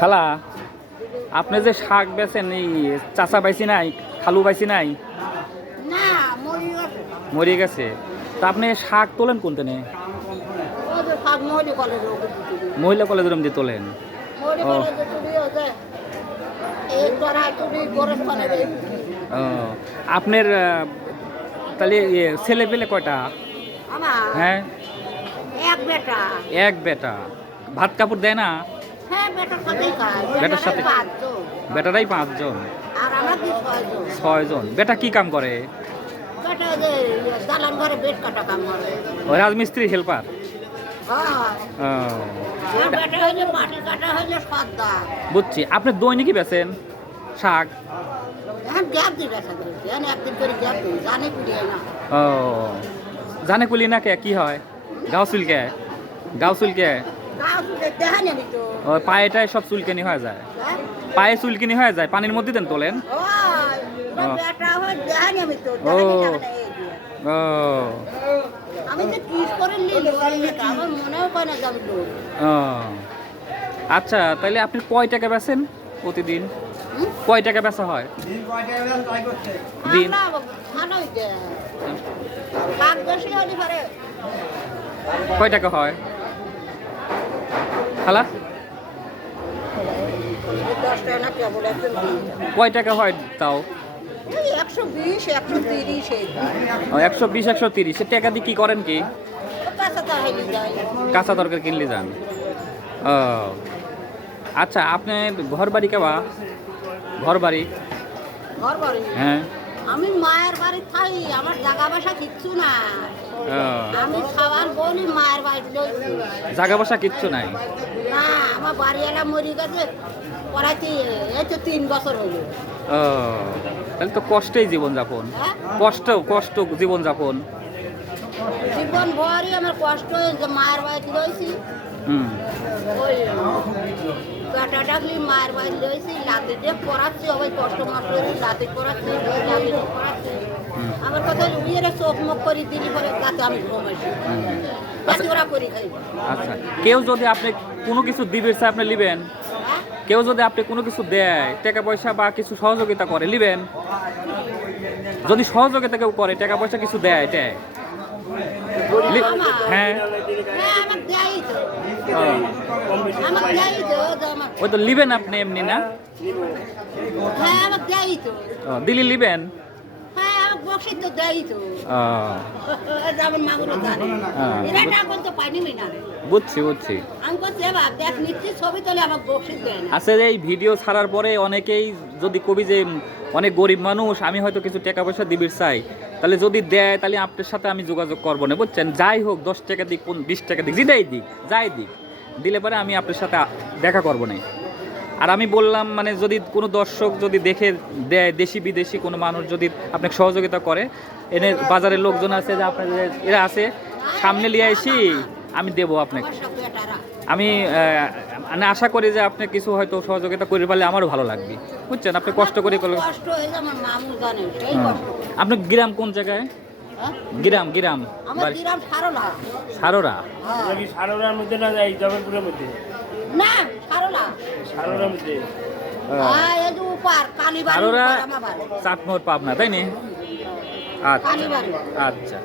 খালা, আপনি যে শাক বেছেন, এই চাচা পাইছি নাই, খালু পাইছি নাই, না মরি গেছে। মরে গেছে। তা আপনি শাক তোলেন কোনটা নিয়ে? ওই যে সব মরি কলেজে ওকে দিতে দিই। মহিলা কলেজের মধ্যে তোলেন? মরি ও কলেজে তুলি ওকে এই গড়ায় তুলি গরম পানি দেই। ও, আপনার তাহলে ছেলে পেলে কয়টা? আমার হ্যাঁ, এক বেটা। এক বেটা। ভাত কাপড় দেয় না? হ্যাঁ বেটার সাথেই খায়। বেটার সাথে? পাঁচজন। বেটারাই 5 জন? আর আমরা কি ছয়জন। 6 জন। বেটা কি কাম করে? বেটা যে দালান ঘরে বেড কাটা কাম করে। ওই রাজমিস্ত্রি হেল্পার? হ্যাঁ আর বেটা হইলে মাটি কাটা হইলে সর্দার। বুঝছি। আপনি দৈনিকই বেছেন শাক? এখন গ্যাপ দিই বেটা ধরছি। এখন একদিন করে গ্যাপ দিই। জানে কুড়িয়ে না। ও, জানে কুলি না কে কি হয়? গাও চুলকে? গাও চুলকে? গাছ দেখা নেবি তো। ও, পায়েটায় সব চুলকানি হয়ে যায়? হ্যাঁ পায়ে চুলকানি হয়ে যায়, পানির মধ্যে দেন তোলেন? ওই বেটা হয় দেখা নেবি তো। ও। ও, আমি তো কিস করে নিল আমার মনেও পায় না যাবে তো। ও, আচ্ছা। তাহলে আপনি কয় টাকা বেছেন প্রতিদিন? কয় টাকা বেচা হয় দিন? ভালোই দে কাক বেশি হলে পারে কয় টাকা হয় খালা? 10 টাকা না কেবল একজন কয় টাকা হয় তাও? 120 130 এই 120 130। সে টাকা দিয়ে কি করেন কি? কাঁচা তা হইলে যায়। কাঁচা তরকারি কিনলে যান? ও, আচ্ছা। আপনি ঘর বাড়ি কেবা? ঘর বাড়ি? ঘর বাড়ি হ্যাঁ। আমি মায়ের বাড়ি থাই আমার জায়গা বাসা কিচ্ছু না। ও, আমি খাবার বলি মায়ের বাড়ি লইছি। জাগা বসা কিচ্ছু নাই? না আমার বাড়িওয়ালা মরি গেছে পড়াইতে এই তো 3 বছর হলো। ও, তাহলে তো কষ্টেই জীবনযাপন। হ্যাঁ কষ্ট জীবনযাপন। জীবন ভরই আমার কষ্ট হয়েছে মায়ের বাড়ি রয়েছি। হুম। ওই বেটা ডাকলি মায়ের বাড়ি রয়েছি লাতি দিয়ে পড়াচ্ছি সবাই কষ্ট মষ্ট করে লাতি পড়াচ্ছি লাতি দিয়ে পড়াচ্ছি। আমার কথা উইয়েরা চোখ মুখ করে দিলি পরে তাতে আমি ঘুমাইছি তাতে ওরা করি খাই। আচ্ছা, কেউ যদি আপনি কোনো কিছু দিবে চায়, আপনি লিবেন? হ্যাঁ কেউ যদি আপনি কোনো কিছু দেয়, টাকা পয়সা বা কিছু সহযোগিতা করে, লিবেন? যদি সহযোগিতা কেউ করে, টাকা পয়সা কিছু দেয়, হ্যাঁ, হ্যাঁ আমার দেয় তো ও, আমার দেয় তো আমার ওই তো লিবেন আপনি এমনি না? হ্যাঁ আমার দেয় তো ও, দিলি লিবেন? হ্যাঁ আমার বক্সি তো দেয় তো ও, আমার মাগুলো জানে হ্যাঁ। এরা টাকা তো পাইনি না রে বুঝছি। আমি বলছি এবার দেখ নিচ্ছি ছবি তোলে আমার বক্সি দেয় না। আসলে এই ভিডিও ছাড়ার পরে অনেকেই যদি কবি যে অনেক গরিব মানুষ, আমি হয়তো কিছু টাকা পয়সা দিবির চাই, তাহলে যদি দেয় তাহলে আপনার সাথে আমি যোগাযোগ করবো না, বুঝছেন? যাই হোক, 10 টাকা দিক 20 টাকা দিক, যেটাই দিক, যাই দিক, দিলে পরে আমি আপনার সাথে দেখা করবো না। আর আমি বললাম, মানে যদি কোনো দর্শক যদি দেখে দেয়, দেশি বিদেশি কোনো মানুষ যদি আপনাকে সহযোগিতা করে, এনে বাজারের লোকজন আছে যে আপনাদের এরা আছে, সামনে নিয়ে আসি আমি দেবো আপনাকে। আমার সব বেটারা আমি মানে আশা করি যে আপনি কিছু হয়তো সহযোগিতা করে পারলে আমারও ভালো লাগবে, বুঝছেন? আপনি কষ্ট করে করলে। কষ্ট হয়েছে আমার মামু জানে সেই কষ্ট করে। আপনার গ্রাম কোন জায়গায়? হ্যাঁ? গ্রাম আমার বাড়ি? দিলাম সারলা সারোরা? হ্যাঁ। নাকি সারোরার মধ্যে না যায় জবলপুরের মধ্যে? না সারলা সারোরার মধ্যে হ্যাঁ এই যে উপার কালীবাড়ি সারোরা উপার আমার বাড়ি। চাটমোহর, পাবনা, তাই না? আচ্ছা কালীবাড়ি আচ্ছা।